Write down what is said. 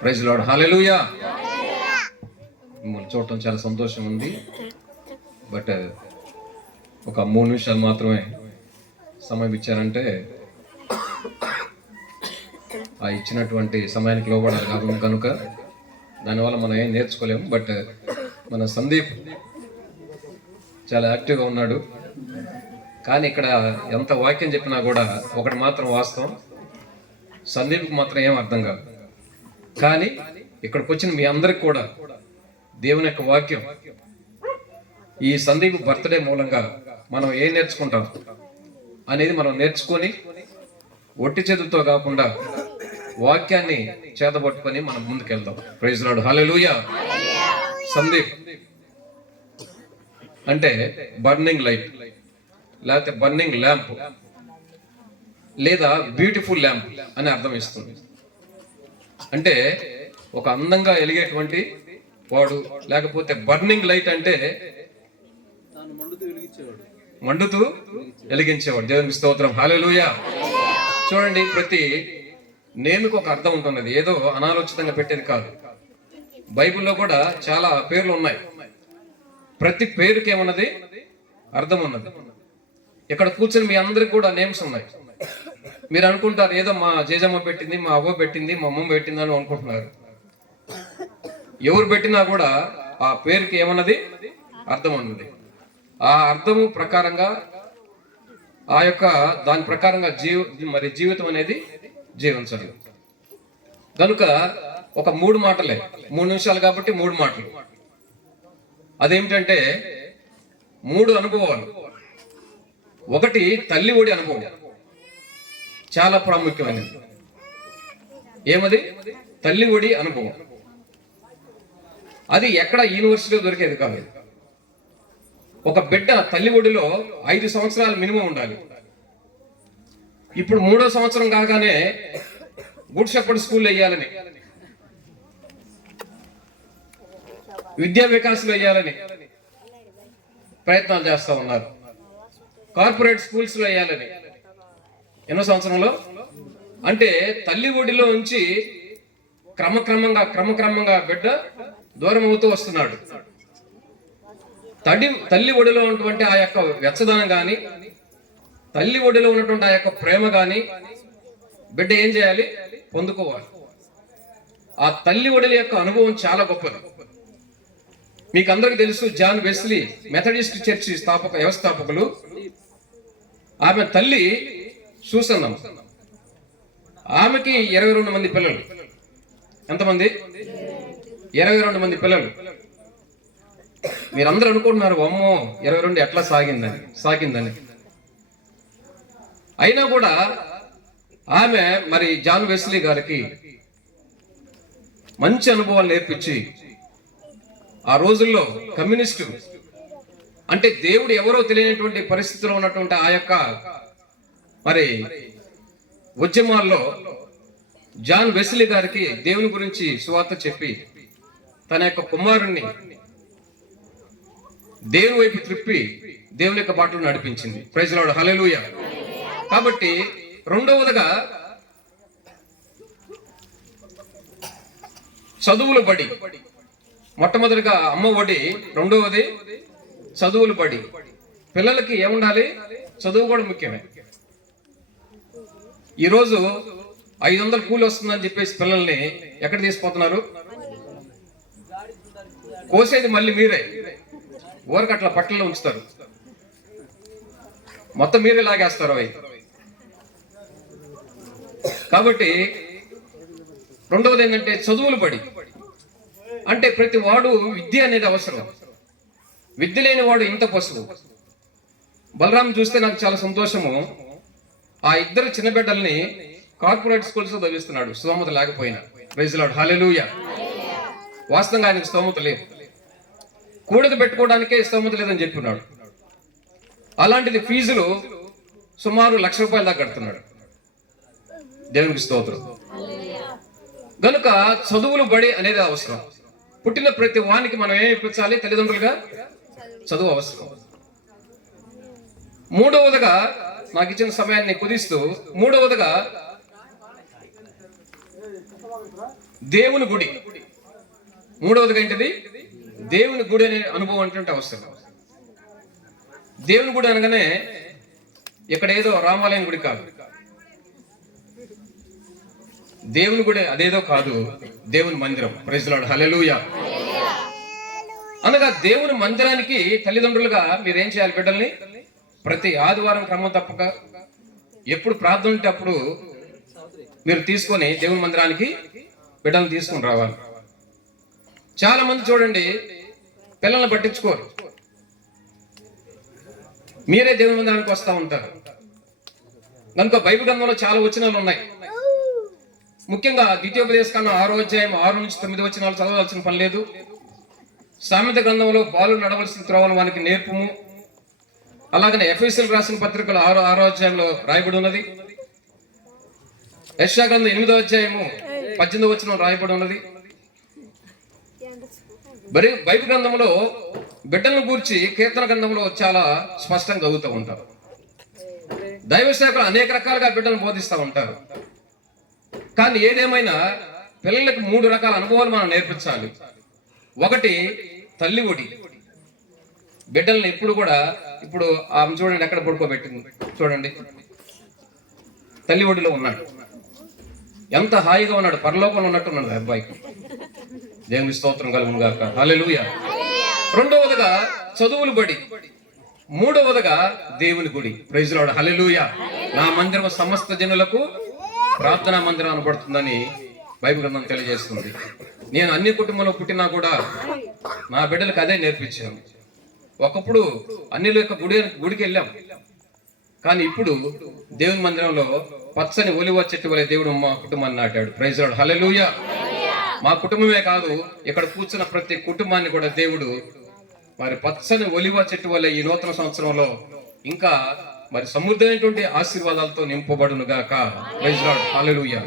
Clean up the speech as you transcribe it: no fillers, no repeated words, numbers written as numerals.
Praise lord, హల్లెలూయా. మిమ్మల్ని చూడటం చాలా సంతోషం ఉంది. బట్ ఒక 3 నిమిషాలు మాత్రమే సమయం ఇచ్చారంటే ఆ ఇచ్చినటువంటి సమయానికి లోబడాలి కనుక దానివల్ల మనం ఏం నేర్చుకోలేము. బట్ మన సందీప్ చాలా యాక్టివ్గా ఉన్నాడు. కానీ ఇక్కడ ఎంత వాక్యం చెప్పినా కూడా ఒకటి మాత్రం వాస్తవం, సందీప్కి మాత్రం ఏం అర్థం కాదు. కానీ ఇక్కడికి వచ్చిన మీ అందరికి కూడా దేవుని యొక్క వాక్యం ఈ సందీప్ బర్త్డే మూలంగా మనం ఏం నేర్చుకుంటాం అనేది మనం నేర్చుకొని ఒట్టి చేతులతో కాకుండా వాక్యాన్ని చేతబట్టుకొని మనం ముందుకెళ్దాం. ప్రైజ్ లార్డ్, హల్లెలూయా. సందీప్ అంటే బర్నింగ్ లైట్, లేకపోతే బర్నింగ్ ల్యాంప్, లేదా బ్యూటిఫుల్ ల్యాంప్ అని అర్థం ఇస్తుంది. అంటే ఒక అందంగా వెలిగేటువంటి వాడు, లేకపోతే బర్నింగ్ లైట్ అంటే మండుతూ వెలిగించేవాడు. దేవునికి స్తోత్రం, హల్లెలూయా. చూడండి, ప్రతి నేమ్కి ఒక అర్థం ఉంటున్నది, ఏదో అనాలోచితంగా పెట్టేది కాదు. బైబిల్లో కూడా చాలా పేర్లు ఉన్నాయి, ప్రతి పేరుకి ఏమన్నది అర్థం ఉన్నది. ఇక్కడ కూర్చొని మీ అందరికి కూడా నేమ్స్ ఉన్నాయి. మీరు అనుకుంటారు ఏదో మా జేజమ్మ పెట్టింది, మా అవ్వ పెట్టింది, మా అమ్మ పెట్టింది అని అనుకుంటున్నారు. ఎవరు పెట్టినా కూడా ఆ పేరుకి ఏమన్నది అర్థం ఉన్నది. ఆ అర్థము ప్రకారంగా ఆ యొక్క దాని ప్రకారంగా మరి జీవితం అనేది జీవించాలి. కనుక ఒక 3 మాటలే, 3 నిమిషాలు కాబట్టి 3 మాటలు. అదేమిటంటే 3 అనుభవాలు. ఒకటి తల్లి ఒడి అనుభవం, చాలా ప్రాముఖ్యమైనది. ఏమది? తల్లి ఒడి అనుభవం. అది ఎక్కడ యూనివర్సిటీలో దొరికేది కాదు. ఒక బిడ్డ తల్లి ఒడిలో 5 సంవత్సరాలు మినిమం ఉండాలి. ఇప్పుడు 3వ సంవత్సరం కాగానే గుడ్ షెపర్డ్ స్కూల్ వేయాలని, విద్యా వికాసులు వేయాలని ప్రయత్నాలు చేస్తా ఉన్నారు. కార్పొరేట్ స్కూల్స్ లో వేయాలని. ఎన్నో సంవత్సరంలో అంటే తల్లి ఒడిలో నుంచి క్రమక్రమంగా బిడ్డ దూరం అవుతూ వస్తున్నాడు. తల్లి ఒడిలో ఉన్నటువంటి ఆ యొక్క వెచ్చదనం కానీ, తల్లి ఒడిలో ఉన్నటువంటి ఆ యొక్క ప్రేమ కానీ బిడ్డ ఏం చేయాలి? పొందుకోవాలి. ఆ తల్లి ఒడిల యొక్క అనుభవం చాలా గొప్పది. మీకు అందరికి తెలుసు, జాన్ వెస్లీ మెథడిస్ట్ చర్చి వ్యవస్థాపకులు. ఆమె తల్లి సూసన్నం, ఆమెకి 22 మంది పిల్లలు. ఎంతమంది? 22 మంది పిల్లలు. మీరందరూ అనుకుంటున్నారు అమ్మో 22 ఎట్లా సాగిందని. అయినా కూడా ఆమె మరి జాన్ వెస్లీ గారికి మంచి అనుభవాలు నేర్పించి, ఆ రోజుల్లో కమ్యూనిస్టు అంటే దేవుడు ఎవరో తెలియనటువంటి పరిస్థితిలో ఉన్నటువంటి ఆ యొక్క మరి ఉద్యమాల్లో జాన్ వెస్లీ గారికి దేవుని గురించి సువార్త చెప్పి తన యొక్క కుమారుణ్ణి దేవుని వైపు త్రిప్పి దేవుని యొక్క బాటలో నడిపించింది. ప్రైజ్ లార్డ్, హల్లెలూయా. కాబట్టి రెండవదిగా చదువుల బడి. మొట్టమొదటిగా అమ్మ ఒడి, రెండవది చదువుల బడి. పిల్లలకి ఏముండాలి? చదువు కూడా ముఖ్యమే. ఈరోజు 500 కూలి వస్తుందని చెప్పేసి పిల్లల్ని ఎక్కడ తీసుకుపోతున్నారు? కోసేది మళ్ళీ మీరే, ఊరికి అట్లా పట్టణంలో ఉంచుతారు, మొత్తం మీరే లాగేస్తారు అవి. కాబట్టి రెండవది ఏంటంటే చదువులు బడి. అంటే ప్రతి వాడు విద్య అనేది అవసరం. విద్య లేని వాడు ఇంత పశువు. బలరాం చూస్తే నాకు చాలా సంతోషము. ఆ 2 చిన్న బిడ్డల్ని కార్పొరేట్ స్కూల్స్ లో చదివిస్తున్నాడు, స్తోమత లేకపోయినా. ప్రైజ్ లార్డ్, హల్లెలూయా. వాస్తవంగా ఆయనకు స్తోమత లేదు, కూడక పెట్టుకోవడానికే స్తోమత లేదని చెప్పినాడు. అలాంటిది ఫీజులు సుమారు ₹1,00,000 దాకా కడుతున్నాడు. దేవునికి స్తోత్రం. గనుక చదువులు బడి అనేది అవసరం. పుట్టిన ప్రతి వానికి మనం ఏమి ఇప్పించాలి? తల్లిదండ్రులుగా చదువు అవసరం. మూడవదిగా, నాకు ఇచ్చిన సమయాన్ని కుదిస్తూ, మూడవదిగా దేవుని గుడి. మూడవదిగా ఏంటిది? దేవుని గుడి అనే అనుభవం అంటే అవసరం. దేవుని గుడి అనగానే ఇక్కడ ఏదో రామాలయం గుడి కాదు, దేవుని గుడి అదేదో కాదు, దేవుని మందిరం. ప్రైజ్ లార్డ్, హల్లెలూయా. అనగా దేవుని మందిరానికి తల్లిదండ్రులుగా మీరేం చేయాలి? బిడ్డల్ని ప్రతి ఆదివారం క్రమం తప్పక ఎప్పుడు ప్రార్థన ఉంటే అప్పుడు మీరు తీసుకొని దేవుని మందిరానికి బిడ్డలను తీసుకొని రావాలి. చాలా మంది చూడండి పిల్లల్ని పట్టించుకోరు, మీరే దేవుని మందిరానికి వస్తూ ఉంటారు. కనుక బైబిల్ గ్రంథంలో చాలా వచనాలు ఉన్నాయి. ముఖ్యంగా ద్వితీయోపదేశకాండం 6వ అధ్యాయం 6 నుంచి 9 వచనాలు చదవాల్సిన పని లేదు. సామెత గ్రంథంలో బాలుడు నడవలసిన త్రోవను వానికి నేర్పుము. అలాగనే ఎఫెసీయులకు రాసిన పత్రికలు 6వ అధ్యాయంలో రాయబడి ఉన్నది. యెషయా గ్రంథం 8వ అధ్యాయము 18వ వచనం రాయబడి ఉన్నది. బైబిల్ గ్రంథంలో బిడ్డలను గూర్చి కీర్తన గ్రంథంలో చాలా స్పష్టంగా చదువుతూ ఉంటారు. దైవ సేవకులు అనేక రకాలుగా బిడ్డలను బోధిస్తూ ఉంటారు. కానీ ఏదేమైనా పిల్లలకు 3 రకాల అనుభవాలు మనం నేర్పించాలి. ఒకటి తల్లి ఒడి. బిడ్డల్ని ఎప్పుడు కూడా, ఇప్పుడు ఆమె చూడండి ఎక్కడ పడుకోబెట్టింది చూడండి, తల్లి ఒడిలో ఉన్నాడు. ఎంత హాయిగా ఉన్నాడు, పరలోకంలో ఉన్నట్టున్నాడు అబ్బాయికి. దేవుని స్తోత్రం కలుగును గాక, హల్లెలూయా. రెండవదిగా చదువులు బడి. మూడవదిగా దేవుని గుడి. ప్రైజ్ లార్డ్, హల్లెలూయా. నా మందిరం సమస్త జనులకు ప్రార్థనా మందిరం అనబడుతుందని బైబిల్ గ్రంథం తెలియజేస్తుంది. నేను అన్ని కుటుంబంలో పుట్టినా కూడా నా బిడ్డలకు అదే నేర్పించాను. ఒకప్పుడు అన్నిల యొక్క గుడికి వెళ్ళాం, కానీ ఇప్పుడు దేవుని మందిరంలో పచ్చని ఒలివ చెట్టు వలె దేవుడు మా కుటుంబాన్ని నాటాడు. ప్రైజ్ లార్డ్, హల్లెలూయా. మా కుటుంబమే కాదు, ఇక్కడ కూర్చున్న ప్రతి కుటుంబాన్ని కూడా దేవుడు మరి పచ్చని ఒలివ చెట్టు వల్ల ఈ నూతన సంవత్సరంలో ఇంకా మరి సమృద్ధమైనటువంటి ఆశీర్వాదాలతో నింపబడును గాక. ప్రైజ్ లార్డ్, హల్లెలూయా.